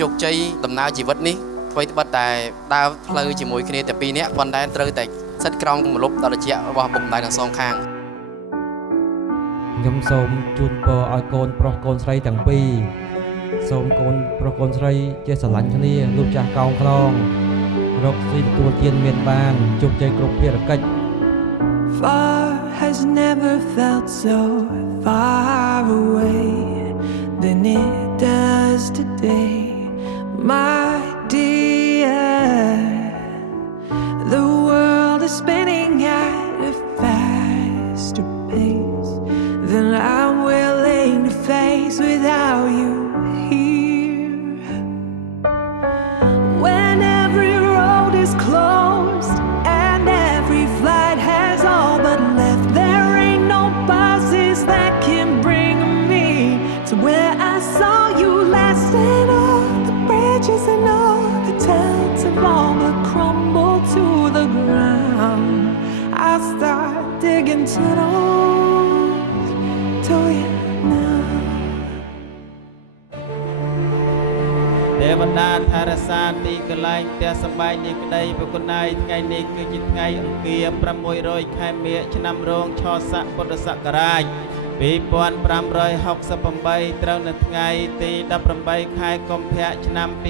ជោគជ័យដំណើរជីវិតនេះអ្វីត្បិតតែដើរផ្លូវជាមួយគ្នាតែពីរនាក់ប៉ុន្តែត្រូវតែសិតក្រោមម្លប់ដល់ត្រជាក់របស់ពុកម្ដាយទាំងសងខាងខ្ញុំសូមជូនពរឲ្យកូនប្រុសកូនស្រីទាំងពីរសូមកូនប្រុសកូនស្រីចេះស្រឡាញ់គ្នាលុបចាស់កោងខ្នងរកស៊ីទទួលទានមានបានជោគជ័យគ្រប់ភារកិច្ច Far has never felt so far away than it does today, my dear. The world is spinning at a faster pace than I'm willing to face without you here. When every road is closed and every flight has all but left, there ain't no buses that can bring me to where I saw you last. And all the bridges and all the towns have all but crumbled to the ground. I start digging tunnels to you now. ទេវតាថារសាទីកន្លែងផ្ទះសម្បែងនេះក្តីប្រគុណឯងថ្ងៃនេះគឺជាថ្ងៃអង្គារ600ខែមិញឆ្នាំរោងឆស័កពុទ្ធសករាជ2568ត្រូវនៅថ្ងៃទី18ខែកុម្ភៈឆ្នាំ2025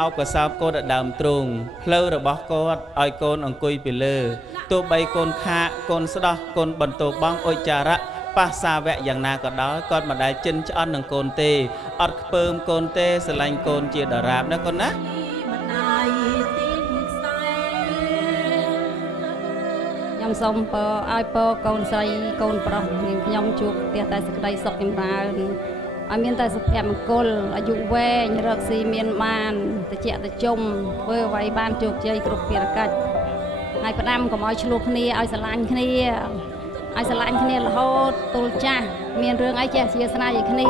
អោបកសោបកូនដល់ដើមទ្រូងផ្លូវរបស់គាត់ឲ្យកូនអង្គុយពីលើទោះបីកូនខាកកូនស្ដោះកូនបន្ទោបងអុចារៈប៉ះសាវៈយ៉ាងណាក៏ដោយគាត់មិនដែលចិនឆ្អន់នឹងកូនទេអត់ខ្ពើមកូនទេស្រឡាញ់កូនជាដរាបណាកូនណាខ្ញុំសូមពរឲ្យពរកូនស្រីកូនប្រុសនាងខ្ញុំជួបផ្ទះតែសេចក្តីសុខចម្រើនឲ្យមានតែសុភមង្គលអាយុវែងរកស៊ីមានបានតិចតិចុំធ្វើអ្វីបានជោគជ័យគ្រប់ភារកិច្ចហើយផ្ដាំកុំឲ្យឆ្លោះគ្នាឲ្យស្រឡាញ់គ្នារហូតទល់ចាស់មានរឿងអីចេះជាស្នេហ៍ឲ្យគ្នា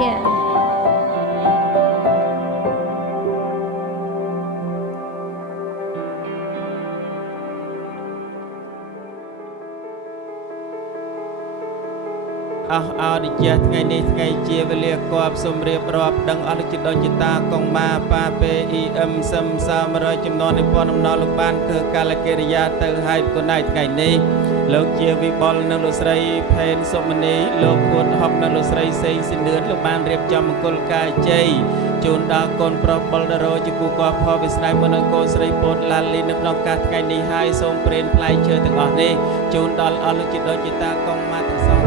អស់អរិយថ្ងៃនេះថ្ងៃជាវេលាគប់សូមរៀបរាប់ដឹងអរិយដូចជាតាកងម៉ាប៉ាពេអ៊ីអឹមសឹម300ចំនួននៃពណ៌ដំណរលោកបានធ្វើកាលកិរិយាទៅឲ្យគុណឯថ្ងៃនេះលោកជាវិបុលនិងលោកស្រីផេនសុមនីលោកគួតហុកនិងលោកស្រីសេងស៊ីនឿនលោកបានរៀបចំមង្គលការជ័យជូនដល់កូនប្រុសបុលដរោជាគូកោផលវិស្នាយមុននឹងកូនស្រីពតឡាលីនៅក្នុងការថ្ងៃនេះហើយសូមព្រេនផ្លែឈើទាំងអស់នេះជូនដល់អរិយដូចជាតាកងម៉ាទាំងសង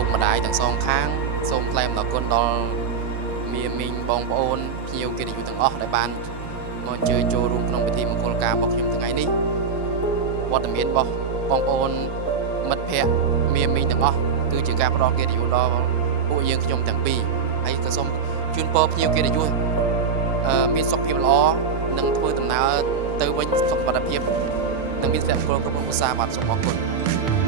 ពុកម្ដាយទាំងសងខាងសូមថ្លែងអំណរគុណដល់មីមីងបងប្អូនភ្ញៀវកិត្តិយសទាំងអស់ដែលបានមកអញ្ជើញចូលរួមក្នុងពិធីមង្គលការរបស់ខ្ញុំថ្ងៃនេះវត្តមានរបស់បងប្អូនមិត្តភ័ក្តិមីមីងទាំងអស់គឺជាការផ្ដល់កិត្តិយសដល់ពួកយើងខ្ញុំទាំងពីរហើយក៏សូមជូនពរភ្ញៀវកិត្តិយសមានសុខភាពល្អនិងធ្វើដំណើរទៅវិញសុខភាពនិងមានសុខភាពគ្រប់គ្រួសារបាទសូមអរគុណ